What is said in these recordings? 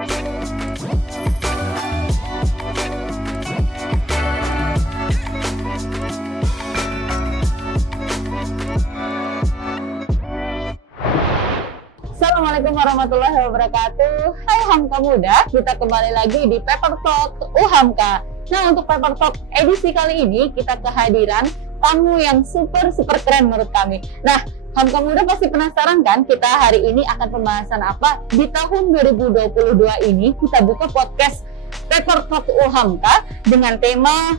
Assalamualaikum warahmatullahi wabarakatuh. Hai Hamka Muda, kita kembali lagi di Paper Talk UHAMKA. Nah, untuk Paper Talk edisi kali ini kita kehadiran tamu yang super keren menurut kami. Nah, Hamka Muda pasti penasaran kan kita hari ini akan pembahasan apa? Di tahun 2022 ini kita buka podcast Paper Talk UHAMKA dengan tema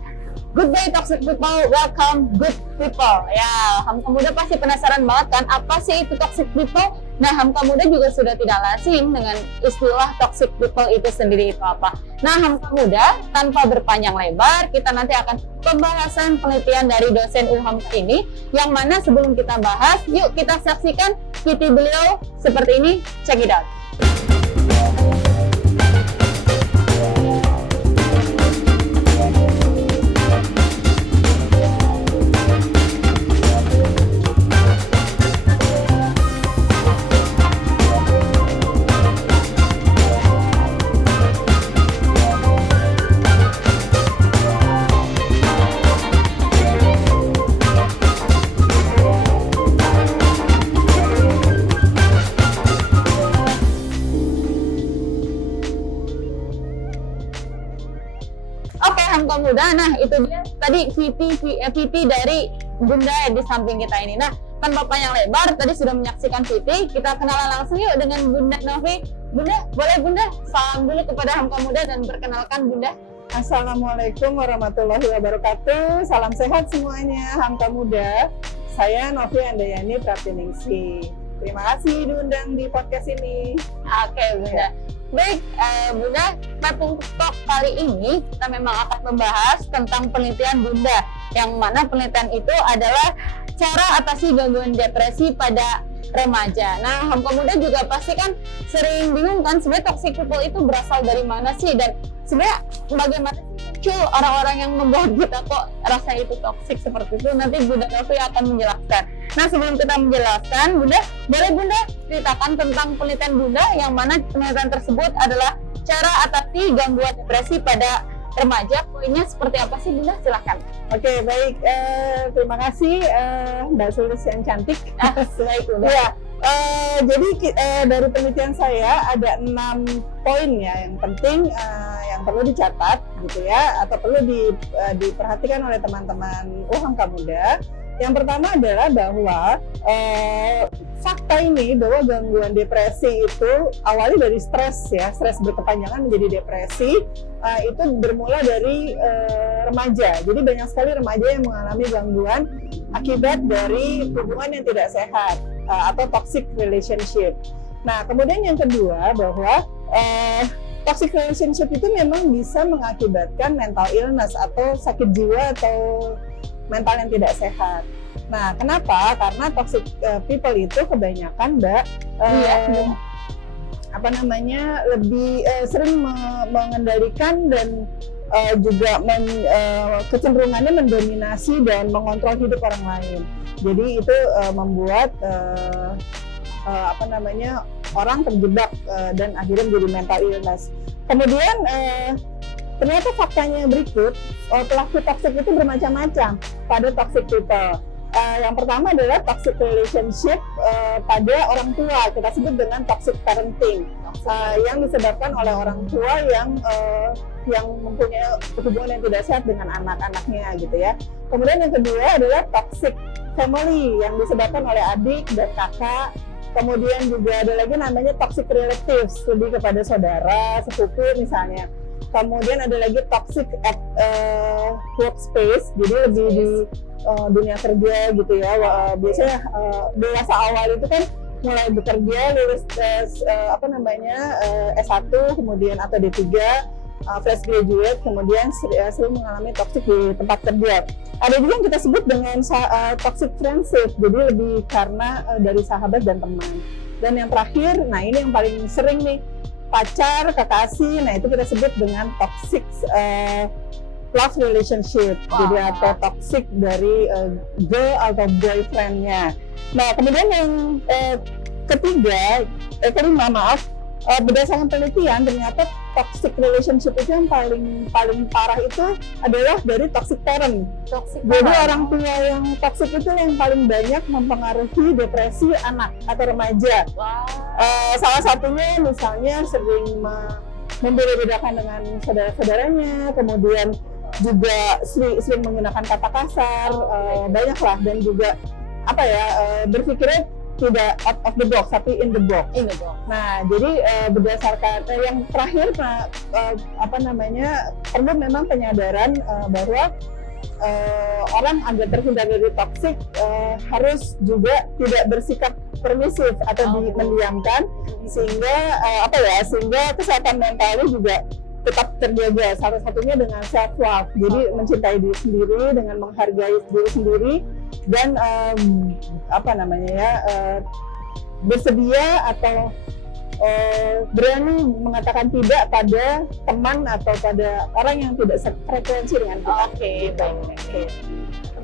Goodbye Toxic People, Welcome Good People. Ya, Hamka Muda pasti penasaran banget kan apa sih itu Toxic People? Nah, Hamka Muda juga sudah tidak asing dengan istilah Toxic People itu sendiri itu apa. Nah, Hamka Muda tanpa berpanjang lebar, kita nanti akan pembahasan penelitian dari dosen UHAMKA ini, yang mana sebelum kita bahas, yuk kita saksikan PT beliau seperti ini. Check it out. Hamka Muda, nah itu dia tadi VT dari Bunda di samping kita ini. Nah, tanpa panjang lebar, tadi sudah menyaksikan VT, kita kenalan langsung yuk dengan Bunda Novi. Bunda, boleh Bunda salam dulu kepada Hamka Muda dan perkenalkan Bunda. Assalamualaikum warahmatullahi wabarakatuh. Salam sehat semuanya, Hamka Muda. Saya Novi Andayani Pratiningsih. Terima kasih diundang di podcast ini. Oke, Bunda. Baik, Bunda, Paper Talk kali ini kita memang akan membahas tentang penelitian Bunda, yang mana penelitian itu adalah cara atasi gangguan depresi pada remaja. Nah, Hamka Muda juga pasti kan sering bingung kan sebenarnya toxic people itu berasal dari mana sih, dan sebenarnya bagaimana sih muncul orang-orang yang membuat kita kok rasa itu toxic seperti itu. Nanti Bunda Novi akan menjelaskan. Nah, sebelum kita menjelaskan, Bunda, boleh Bunda ceritakan tentang penelitian Bunda, yang mana penelitian tersebut adalah cara atasi gangguan depresi pada remaja. Poinnya seperti apa sih Bunda? Silahkan. Oke, baik. Terima kasih Mbak Sulis yang cantik. Baik Bunda. Ya, jadi dari penelitian saya ada 6 poin ya yang penting yang perlu dicatat gitu ya, atau perlu diperhatikan oleh teman-teman UHAMKA Muda. Yang pertama adalah bahwa fakta ini bahwa gangguan depresi itu awalnya dari stres ya, stres berkepanjangan menjadi depresi, itu bermula dari remaja. Jadi banyak sekali remaja yang mengalami gangguan akibat dari hubungan yang tidak sehat atau toxic relationship. Nah, kemudian yang kedua bahwa toxic relationship itu memang bisa mengakibatkan mental illness atau sakit jiwa atau mental yang tidak sehat. Nah, kenapa? Karena toxic people itu kebanyakan, Mbak, lebih sering mengendalikan dan juga kecenderungannya mendominasi dan mengontrol hidup orang lain. Jadi itu membuat orang terjebak dan akhirnya menjadi mental illness. Kemudian ternyata faktanya berikut, pelaku toxic itu bermacam-macam pada toxic people. Yang pertama adalah toxic relationship pada orang tua, kita sebut dengan toxic parenting, yang disebabkan oleh orang tua yang mempunyai hubungan yang tidak sehat dengan anak-anaknya gitu ya. Kemudian yang kedua adalah toxic family yang disebabkan oleh adik dan kakak. Kemudian juga ada lagi namanya toxic relatives, lebih kepada saudara, sepupu misalnya. Kemudian ada lagi toxic at workspace, jadi lebih di dunia kerja gitu ya. Biasanya dewasa awal itu kan mulai bekerja, lulus S1 kemudian atau D3, fresh graduate, kemudian sering mengalami toxic di tempat kerja. Ada juga yang kita sebut dengan toxic friendship, jadi lebih karena dari sahabat dan teman. Dan yang terakhir, nah ini yang paling sering nih, pacar, kekasih, nah itu kita sebut dengan toxic love relationship, jadi atau toxic dari girl atau boyfriendnya. Nah kemudian yang kelima, berdasarkan penelitian ternyata toxic relationship itu yang paling parah itu adalah dari toxic parent. Toxic Jadi parent. orang tua yang toxic itu yang paling banyak mempengaruhi depresi anak atau remaja. Wah. Salah satunya misalnya sering membeda-bedakan dengan saudara-saudaranya, kemudian juga sering menggunakan kata kasar, banyaklah, dan juga berpikirnya tidak out of the box tapi in the box. Nah, jadi berdasarkan yang terakhir perlu memang penyadaran bahwa orang agar terhindar dari toksik harus juga tidak bersikap permisif atau mendiamkan, sehingga sehingga kesehatan mentalnya juga tetap terjaga. Salah satunya dengan self love, jadi mencintai diri sendiri dengan menghargai diri sendiri dan bersedia atau berani mengatakan tidak pada teman atau pada orang yang tidak frekuensi dengan kita. Oke, baik.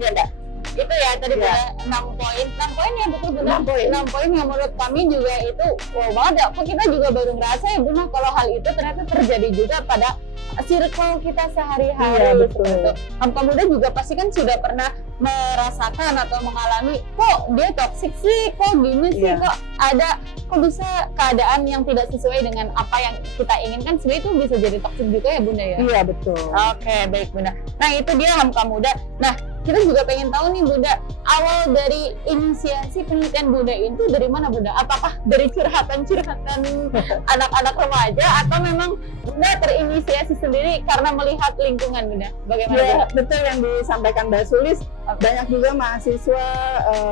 Ya, Mbak. Itu ya tadi ada 6 poin. 6 poin ya, betul Bunda. 6 poin yang menurut kami juga itu wow banget ya. Kok kita juga baru ngerasa ya Bunda kalau hal itu ternyata terjadi juga pada circle kita sehari-hari. Iya, betul. Hamka Muda juga pasti kan sudah pernah merasakan atau mengalami, kok dia toksik sih, kok gini sih, kok bisa keadaan yang tidak sesuai dengan apa yang kita inginkan, sebenarnya itu bisa jadi toksik juga ya Bunda ya? Iya, betul. Oke, baik Bunda. Nah itu dia Hamka Muda. Nah kita juga pengen tahu nih Bunda, awal dari inisiasi penelitian Bunda itu dari mana Bunda? Apakah dari curhatan-curhatan anak-anak remaja atau memang Bunda terinisiasi sendiri karena melihat lingkungan Bunda? Bagaimana Ya, Bunda? betul yang disampaikan Mbak Sulis. Banyak juga mahasiswa,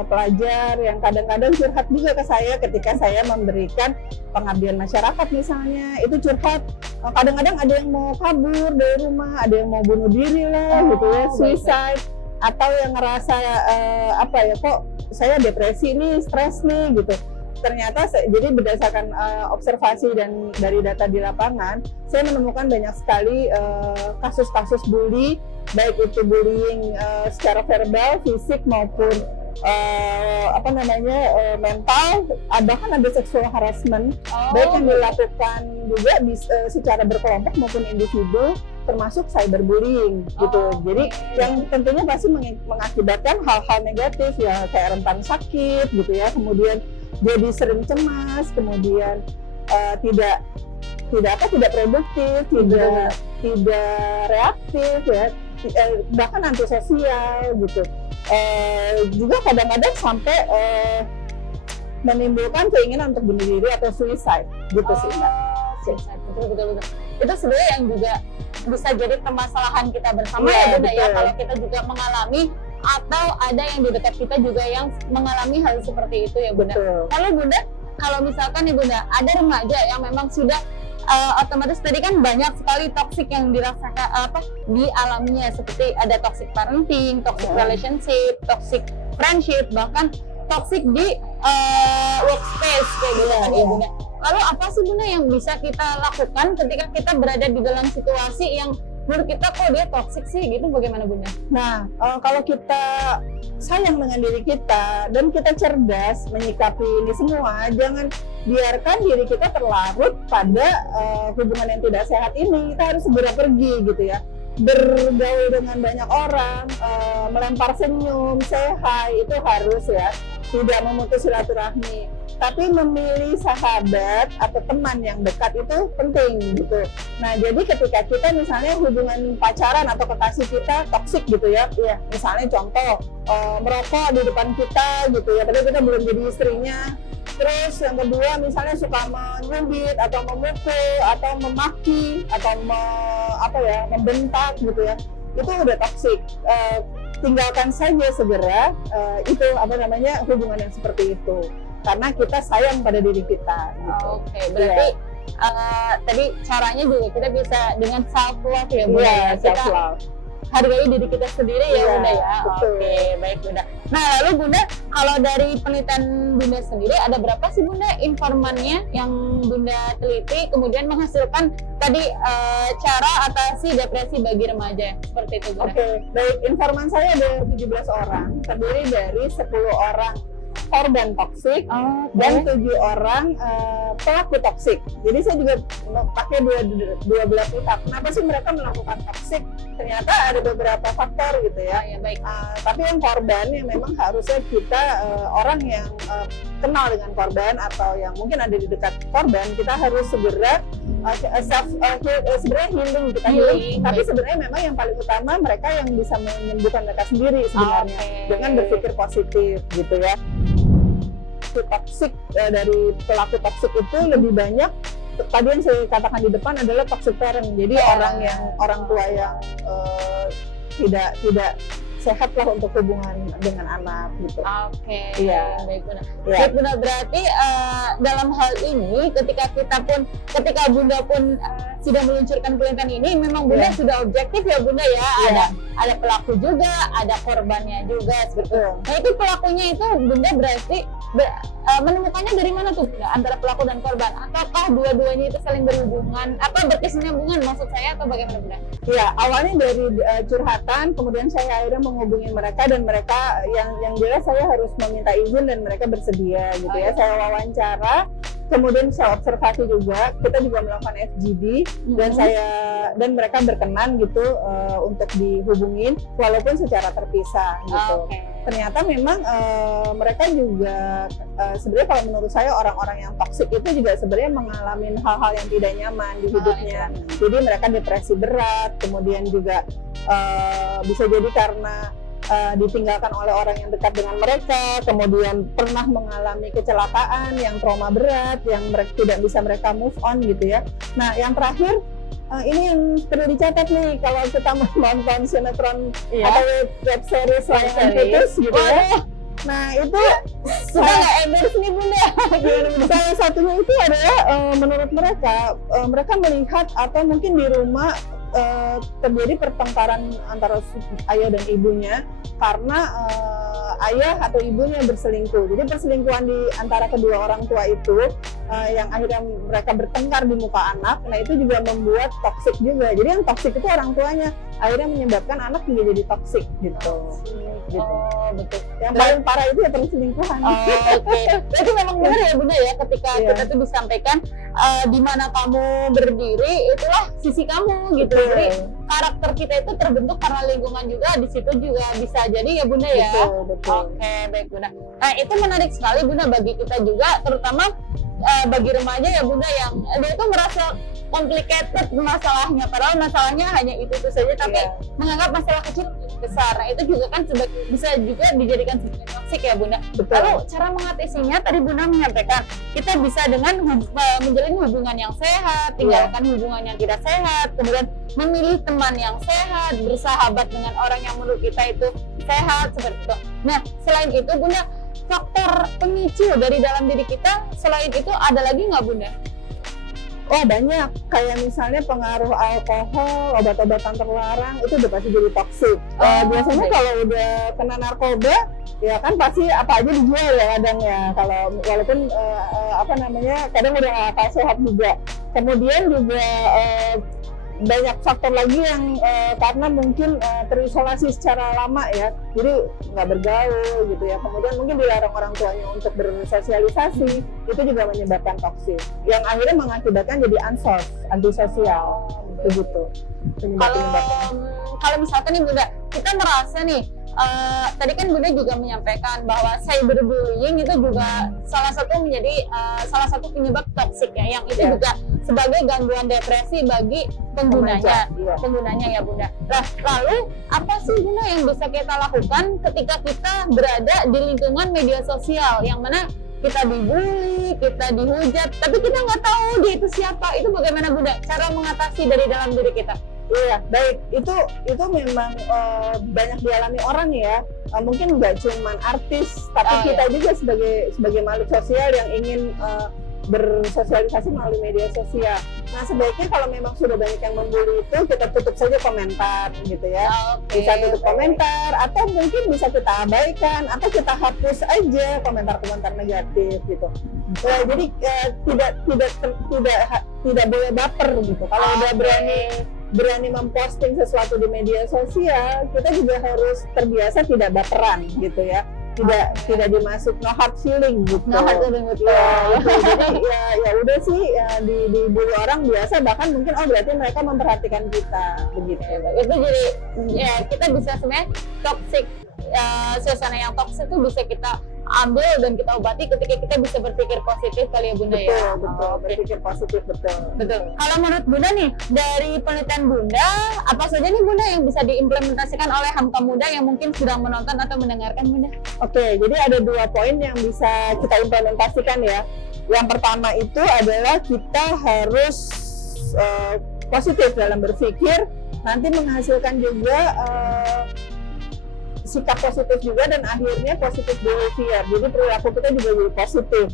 pelajar yang kadang-kadang curhat juga ke saya ketika saya memberikan pengabdian masyarakat misalnya. Itu curhat, kadang-kadang ada yang mau kabur dari rumah, ada yang mau bunuh diri lah gitu ya, suicide. Atau yang ngerasa kok saya depresi nih, stres nih gitu. Ternyata jadi berdasarkan observasi dan dari data di lapangan, saya menemukan banyak sekali kasus-kasus bully, baik itu bullying secara verbal, fisik maupun mental, bahkan ada sexual harassment, baik yang dilakukan juga secara berkelompok maupun individu, termasuk cyberbullying gitu. Jadi yang tentunya pasti mengakibatkan hal-hal negatif ya, kayak rentan sakit gitu ya, kemudian jadi sering cemas, kemudian tidak produktif, tidak reaktif ya, bahkan antisosial gitu. Juga kadang-kadang sampai menimbulkan keinginan untuk bunuh diri atau suicide gitu sih Mbak. Betul. Itu sebenarnya yang juga bisa jadi permasalahan kita bersama ya Bunda ya, kalau kita juga mengalami atau ada yang di dekat kita juga yang mengalami hal seperti itu ya Bunda. Kalau Bunda, kalau misalkan nih Bunda, ada remaja yang memang sudah otomatis tadi kan banyak sekali toxic yang dirasakan dialaminya, seperti ada toxic parenting, toxic relationship, toxic friendship, bahkan toxic di workspace kayak gitu kan ya Bunda. Lalu apa sih Bunda yang bisa kita lakukan ketika kita berada di dalam situasi yang menurut kita kok dia toxic sih gitu, bagaimana Bunda? Nah, kalau kita sayang dengan diri kita dan kita cerdas menyikapi ini semua, jangan biarkan diri kita terlarut pada hubungan yang tidak sehat ini. Kita harus segera pergi gitu ya, bergaul dengan banyak orang, melempar senyum, say hi, itu harus ya, tidak memutus silaturahmi. Tapi memilih sahabat atau teman yang dekat itu penting gitu. Nah, jadi ketika kita misalnya hubungan pacaran atau kekasih kita toksik gitu ya, misalnya contoh merokok di depan kita gitu ya, padahal kita belum jadi istrinya. Terus yang kedua misalnya suka menyubit atau memukul atau memaki atau membentak gitu ya, itu udah toksik. Tinggalkan saja segera hubungan yang seperti itu, karena kita sayang pada diri kita gitu. Oke, berarti tadi caranya juga kita bisa dengan self love ya Bunda ya, self love, hargai diri kita sendiri ya Bunda ya. Betul. Oke, baik Bunda. Nah lalu Bunda, kalau dari penelitian Bunda sendiri ada berapa sih Bunda informannya yang Bunda teliti kemudian menghasilkan tadi cara atasi depresi bagi remaja seperti itu Bunda? Oke, baik, informan saya ada 17 orang, terdiri dari 10 orang korban toksik dan 7 orang pelaku toksik. Jadi saya juga pakai dua belah pihak. Kenapa sih mereka melakukan toksik? Ternyata ada beberapa faktor gitu ya. Ya baik. Tapi yang korban yang memang harusnya kita orang yang kenal dengan korban atau yang mungkin ada di dekat korban, kita harus segera sebenarnya healing kita healing. Tapi sebenarnya memang yang paling utama mereka yang bisa menyembuhkan mereka sendiri sebenarnya dengan berpikir positif gitu ya. Toksik dari pelaku toksik itu lebih banyak tadi yang saya katakan di depan adalah toxic parent. Jadi orang tua yang tidak sehat lah untuk hubungan dengan anak gitu. Iya. Baik Bunda. Baik Bunda, berarti dalam hal ini ketika Bunda pun sudah meluncurkan konten ini, memang Bunda sudah objektif ya Bunda ya. Ada pelaku juga, ada korbannya juga seperti itu. Nah itu pelakunya itu Bunda berarti menemukannya dari mana tuh Bunda? Antara pelaku dan korban? Ataukah dua-duanya itu saling berhubungan? Apa berkesinambungan maksud saya atau bagaimana Bunda? Ya, awalnya dari curhatan, kemudian saya akhirnya menghubungi mereka dan mereka yang jelas saya harus meminta izin dan mereka bersedia gitu ya. Saya wawancara, kemudian saya observasi juga, kita juga melakukan FGD dan mereka berkenan gitu untuk dihubungin walaupun secara terpisah gitu. Ternyata memang mereka juga sebenarnya kalau menurut saya orang-orang yang toksik itu juga sebenarnya mengalami hal-hal yang tidak nyaman di hidupnya. Jadi mereka depresi berat, kemudian juga bisa jadi karena ditinggalkan oleh orang yang dekat dengan mereka, kemudian pernah mengalami kecelakaan yang trauma berat, yang tidak bisa mereka move on gitu ya. Nah yang terakhir, ini yang perlu dicatat nih kalau kita menonton sinetron atau web series Layangan Putus gitu ya. Nah itu sudah nggak endorse nih Bunda. Salah satunya itu adalah menurut mereka melihat atau mungkin di rumah terjadi pertengkaran antara ayah dan ibunya karena ayah atau ibunya berselingkuh. Jadi perselingkuhan di antara kedua orang tua itu yang akhirnya mereka bertengkar di muka anak. Nah itu juga membuat toksik juga. Jadi yang toksik itu orang tuanya, akhirnya menyebabkan anak juga jadi toksik gitu. Betul. Yang paling parah itu ya perselingkuhan. Jadi memang benar ya Bunda ya, ketika kita tuh disampaikan di mana kamu berdiri itulah sisi kamu gitu. Jadi karakter kita itu terbentuk karena lingkungan juga, di situ juga bisa jadi ya Bunda ya. Betul. Oke, baik Bunda. Nah itu menarik sekali Bunda bagi kita juga, terutama bagi remaja ya Bunda yang dia itu merasa complicated masalahnya, padahal masalahnya hanya itu saja, tapi menganggap masalah kecil besar. Nah itu juga kan bisa juga dijadikan sebagai toksik ya Bunda. Lalu cara mengatasinya tadi Bunda menyampaikan kita bisa dengan menjalin hubungan yang sehat, tinggalkan hubungan yang tidak sehat, kemudian memilih teman yang sehat, bersahabat dengan orang yang menurut kita itu sehat seperti itu. Nah selain itu Bunda, faktor pemicu dari dalam diri kita selain itu ada lagi nggak Bunda? Oh banyak, kayak misalnya pengaruh alkohol, obat-obatan terlarang itu udah pasti jadi toksik. Biasanya kalau udah kena narkoba, ya kan pasti apa aja dijual ya kadang ya. Kalau walaupun kadang udah nggak sehat juga. Kemudian juga banyak faktor lagi yang karena mungkin terisolasi secara lama ya, jadi nggak bergaul gitu ya, kemudian mungkin dilarang orang tuanya untuk bersosialisasi, itu juga menyebabkan toksik yang akhirnya mengakibatkan jadi antisosial begitu. Kalau misalkan nih Bunda, kita merasa nih tadi kan Bunda juga menyampaikan bahwa cyberbullying itu juga salah satu penyebab toksik ya, yang itu juga sebagai gangguan depresi bagi penggunanya ya Bunda. Nah, lalu apa sih Bunda yang bisa kita lakukan ketika kita berada di lingkungan media sosial yang mana kita dibully, kita dihujat, tapi kita nggak tahu dia itu siapa? Itu bagaimana Bunda cara mengatasi dari dalam diri kita? Iya, baik. Itu memang banyak dialami orang ya. Mungkin nggak cuma artis, tapi kita juga sebagai makhluk sosial yang ingin bersosialisasi melalui media sosial. Nah sebaiknya kalau memang sudah banyak yang membuli itu, kita tutup saja komentar gitu ya. Bisa tutup komentar, atau mungkin bisa kita abaikan, atau kita hapus aja komentar-komentar negatif gitu. Jadi tidak boleh baper gitu. Kalau udah berani memposting sesuatu di media sosial, kita juga harus terbiasa tidak baperan gitu ya. tidak dimasuk, no hard feeling gitu. No hard feeling, betul. Ya, jadi ya udah sih, ya, dibully orang biasa, bahkan mungkin berarti mereka memperhatikan kita begitu. Itu jadi ya kita bisa sebenarnya toxic, suasana yang toxic itu bisa kita ambil dan kita obati ketika kita bisa berpikir positif kali ya Bunda ya. Betul, berpikir positif, betul. Kalau menurut Bunda nih, dari penelitian Bunda, apa saja nih Bunda yang bisa diimplementasikan oleh Hamka Muda yang mungkin sedang menonton atau mendengarkan Bunda? Oke, jadi ada 2 poin yang bisa kita implementasikan ya. Yang pertama itu adalah kita harus positif dalam berpikir, nanti menghasilkan juga sikap positif juga, dan akhirnya positif behavior. Jadi perilaku kita juga jadi positif,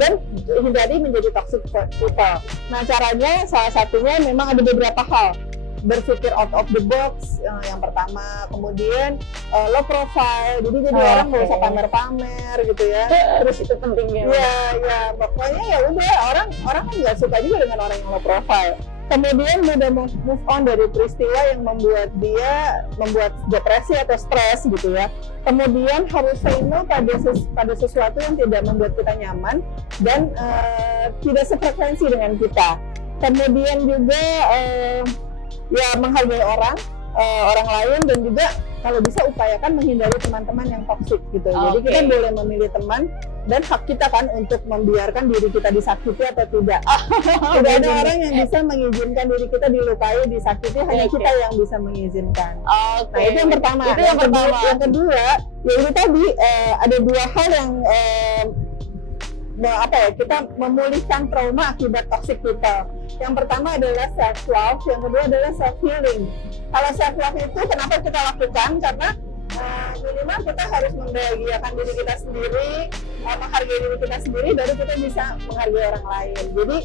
dan hindari menjadi toxic people. Nah, caranya salah satunya memang ada beberapa hal. Berpikir out of the box, yang pertama. Kemudian low profile, jadi orang nggak usah pamer-pamer gitu ya. Terus itu pentingnya. Ya, pokoknya ya udah, orang kan nggak suka juga dengan orang yang low profile. Kemudian mudah move on dari peristiwa yang membuat depresi atau stres gitu ya. Kemudian harus say no pada sesuatu yang tidak membuat kita nyaman dan tidak sefrekuensi dengan kita. Kemudian juga ya menghargai orang lain, dan juga kalau bisa upayakan menghindari teman-teman yang toksik gitu. Jadi kita boleh memilih teman, dan hak kita kan untuk membiarkan diri kita disakiti atau tidak. Tidak ada orang yang bisa mengizinkan diri kita dilukai, disakiti, hanya kita yang bisa mengizinkan. Nah, itu yang pertama. Itu yang pertama. Yang kedua, ya itu tadi ada 2 hal yang kita memulihkan trauma akibat toxic people. Yang pertama adalah self love, yang kedua adalah self healing. Kalau self love itu kenapa kita lakukan? Karena minimal kita harus membahagiakan diri kita sendiri, menghargai diri kita sendiri, baru kita bisa menghargai orang lain. Jadi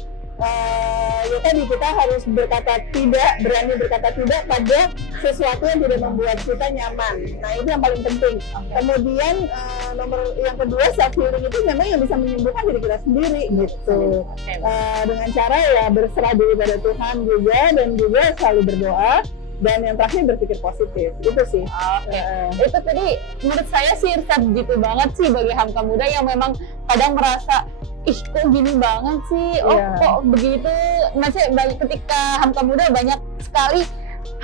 ya tadi kita harus berani berkata tidak pada sesuatu yang tidak membuat kita nyaman. Nah, itu yang paling penting. Kemudian yang kedua, self healing itu memang yang bisa menyembuhkan diri kita sendiri gitu. Dengan cara ya berserah diri pada Tuhan juga, dan juga selalu berdoa. Dan yang terakhir berpikir positif, itu sih. Itu tadi menurut saya sih resep gitu banget sih bagi Hamka Muda yang memang kadang merasa kok gini banget sih, kok begitu. Maksudnya ketika Hamka Muda banyak sekali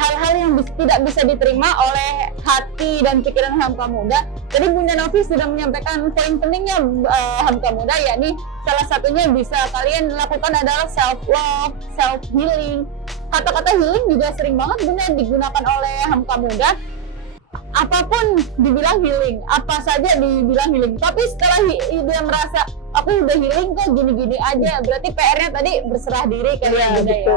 hal-hal yang tidak bisa diterima oleh hati dan pikiran Hamka Muda. Jadi Bunda Novi sudah menyampaikan poin pentingnya Hamka Muda, yakni salah satunya yang bisa kalian lakukan adalah self love, self healing. Kata-kata healing juga sering banget Bunda digunakan oleh Hamka Muda. Apapun dibilang healing, apa saja dibilang healing. Tapi setelah dia merasa aku udah healing kok gini-gini aja, berarti PR-nya tadi berserah diri kali ya Bunda ya.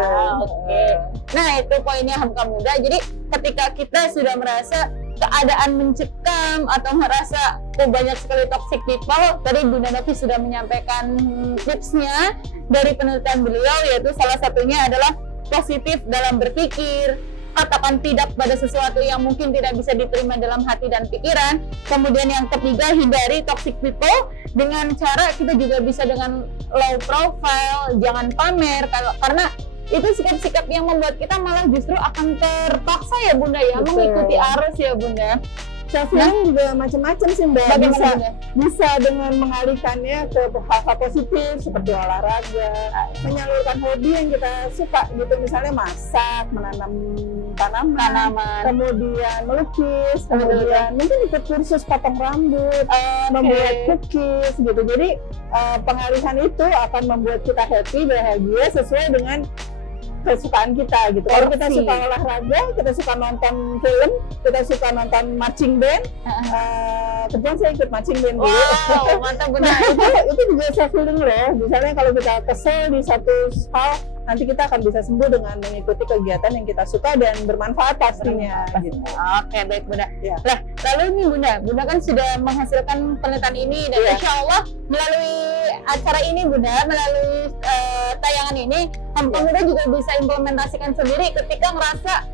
Nah, itu poinnya Hamka Muda. Jadi ketika kita sudah merasa keadaan mencekam atau merasa banyak sekali toxic people, tadi Bunda Novi sudah menyampaikan tipsnya dari penelitian beliau, yaitu salah satunya adalah positif dalam berpikir, katakan tidak pada sesuatu yang mungkin tidak bisa diterima dalam hati dan pikiran. Kemudian yang ketiga, hindari toxic people dengan cara kita juga bisa dengan low profile, jangan pamer, karena itu sikap-sikap yang membuat kita malah justru akan terpaksa ya Bunda ya, mengikuti arus ya Bunda. Self healing juga macam-macam sih Mbak. Bisa dengan mengalihkannya ke hal-hal positif seperti olahraga, menyalurkan hobi yang kita suka gitu, misalnya masak, menanam tanaman, kemudian melukis, kemudian mungkin ikut kursus potong rambut, membuat cookies gitu. Jadi pengalihan itu akan membuat kita happy, bahagia sesuai dengan kesukaan kita gitu. Kalau kita suka olahraga, kita suka nonton film, kita suka nonton marching band, kebetulan saya ikut marching band dulu. Wow, mantap Bunda. Itu juga self healing loh. Misalnya kalau kita kesel di satu hal, nanti kita akan bisa sembuh dengan mengikuti kegiatan yang kita suka dan bermanfaat pastinya. Gitu. Oke, baik Bunda. Ya. Nah, lalu nih Bunda kan sudah menghasilkan penelitian ini, dan insya Allah melalui acara ini Bunda, melalui tayangan ini, Hamka Muda juga bisa implementasikan sendiri ketika ngerasa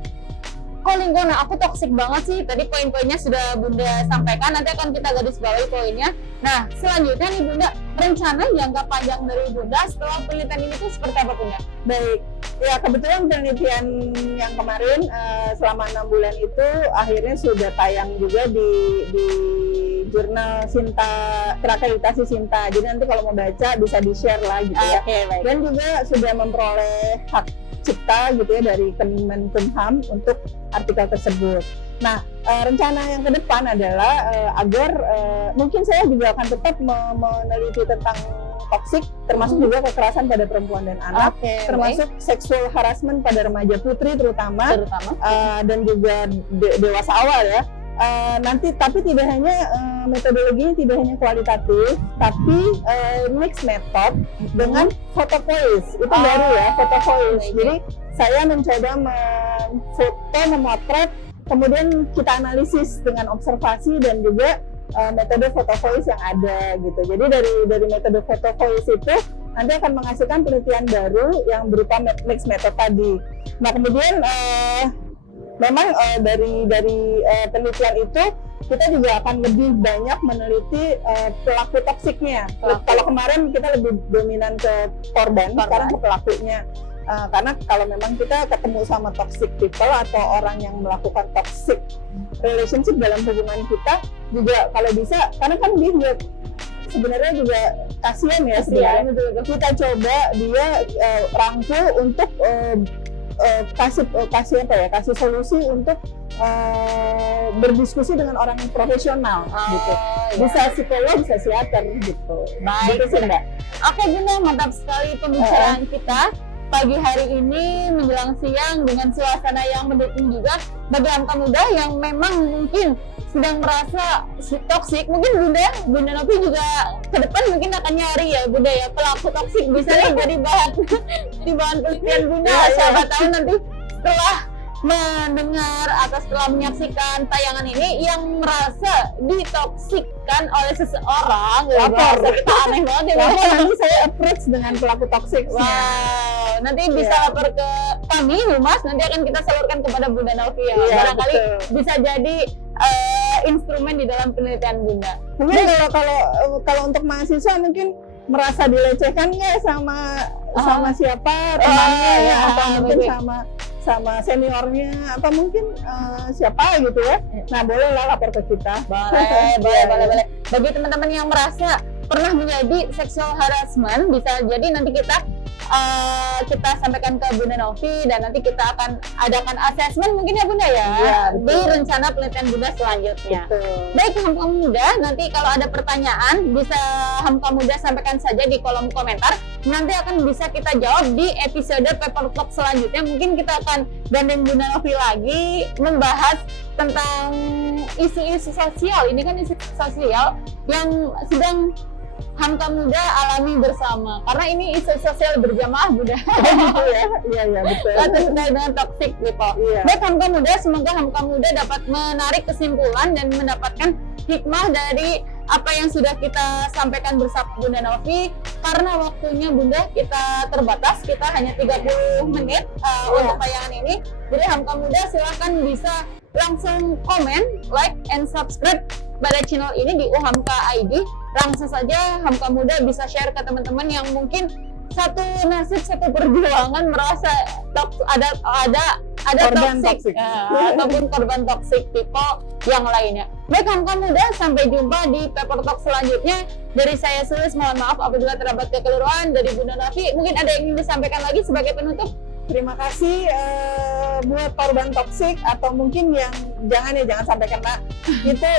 kok lingkungan aku toksik banget sih. Tadi poin-poinnya sudah Bunda sampaikan, nanti akan kita garis bawahi poinnya. Nah, selanjutnya nih Bunda, rencana jangka panjang dari Bunda setelah penelitian ini tuh seperti apa Bunda? Baik, Ya, kebetulan penelitian yang kemarin selama 6 bulan itu akhirnya sudah tayang juga di jurnal Sinta, terakreditasi Sinta. Jadi nanti kalau mau baca bisa di-share lah gitu ya. Baik. Dan juga sudah memperoleh hak cipta gitu ya dari Kemenkumham untuk artikel tersebut. Nah, rencana yang ke depan adalah agar mungkin saya juga akan tetap meneliti tentang toksik, termasuk juga kekerasan pada perempuan dan anak, termasuk sexual harassment pada remaja putri terutama. Dan juga dewasa awal ya. Nanti tapi tidak hanya metodologinya tidak hanya kualitatif, tapi mix method dengan foto voice. Itu baru ya, foto voice. Jadi saya mencoba memfoto, memotret, kemudian kita analisis dengan observasi dan juga metode foto voice yang ada gitu. Jadi dari metode foto voice itu nanti akan menghasilkan penelitian baru yang berupa mix method tadi. Nah, kemudian memang dari penelitian itu kita juga akan lebih banyak meneliti pelaku toksiknya. Kalau kemarin kita lebih dominan ke korban, sekarang ke pelakunya. Karena kalau memang kita ketemu sama toxic people atau orang yang melakukan toxic relationship dalam hubungan kita, juga kalau bisa, karena kan dia juga sebenarnya juga kasihan ya sebenarnya. Kita coba dia rangkul untuk kasih solusi untuk berdiskusi dengan orang profesional gitu. Bisa psikolog, bisa psikiater gitu. Baik, gitu sih, Mbak. Oke Bunda, mantap sekali pembicaraan kita pagi hari ini menjelang siang dengan suasana yang mendukung juga bagi Hamka Muda yang memang mungkin sedang merasa toksik. Mungkin Bunda Novi juga ke depan mungkin akan nyari ya Bunda ya pelaku toksik, bisa nih jadi bahan penelitian Bunda. Siapa tahu nanti setelah mendengar atau setelah menyaksikan tayangan ini yang merasa ditoksikkan oleh seseorang, lapor kita aneh banget ya. Nanti saya approach dengan pelaku toksik. Wow, nanti bisa lapor ke kami Humas, nanti akan kita salurkan kepada Bunda Novi ya. Barangkali bisa jadi instrumen di dalam penelitian Bunda. Mungkin kalau untuk mahasiswa mungkin merasa dilecehkan nggak sama siapa temannya ya, atau mungkin sama seniornya atau mungkin siapa gitu ya. Nah, boleh lah lapor ke kita. Boleh. Bagi teman-teman yang merasa pernah menjadi sexual harassment, bisa jadi nanti kita sampaikan ke Bunda Novi dan nanti kita akan adakan assessment mungkin ya Bunda ya, di rencana penelitian Bunda selanjutnya. Baik Hamka Muda, nanti kalau ada pertanyaan bisa Hamka Muda sampaikan saja di kolom komentar. Nanti akan bisa kita jawab di episode Paper Talk selanjutnya. Mungkin kita akan gandeng Bunda Novi lagi membahas tentang isu-isu sosial. Ini kan isu sosial yang sedang Hamka Muda alami bersama, karena ini isu sosial berjamaah Bunda. Iya betul. Terkait dengan toxic people. Baik Hamka Muda, semoga Hamka Muda dapat menarik kesimpulan dan mendapatkan hikmah dari apa yang sudah kita sampaikan bersama Bunda Novi. Karena waktunya Bunda kita terbatas, kita hanya 30 menit untuk tayangan ini. Jadi Hamka Muda silahkan bisa langsung komen, like, and subscribe pada channel ini di UHAMKA ID. Langsung saja Hamka Muda bisa share ke teman-teman yang mungkin satu nasib, satu perjuangan merasa ada toxic ataupun korban toxic people yang lainnya. Baik Hamka Muda, sampai jumpa di Paper Talk selanjutnya. Dari saya Sulis, mohon maaf apabila terdapat kekeliruan. Dari Bunda Novi, mungkin ada yang ingin disampaikan lagi sebagai penutup? Terima kasih buat korban toksik atau mungkin yang jangan sampai kena itu,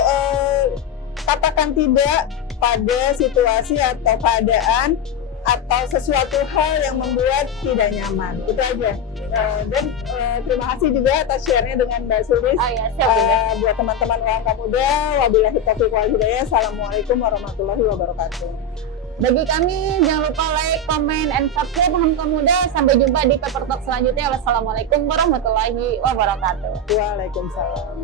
katakan tidak pada situasi atau keadaan atau sesuatu hal yang membuat tidak nyaman. Itu aja. Dan terima kasih juga atas share-nya dengan Mbak Sulis. Buat teman-teman UHAMKA Muda, wabillahi taufiq wal hidayah. Assalamualaikum warahmatullahi wabarakatuh. Bagi kami, jangan lupa like, comment, and subscribe UHAMKA Muda. Sampai jumpa di Paper Talk selanjutnya. Wassalamualaikum warahmatullahi wabarakatuh. Waalaikumsalam.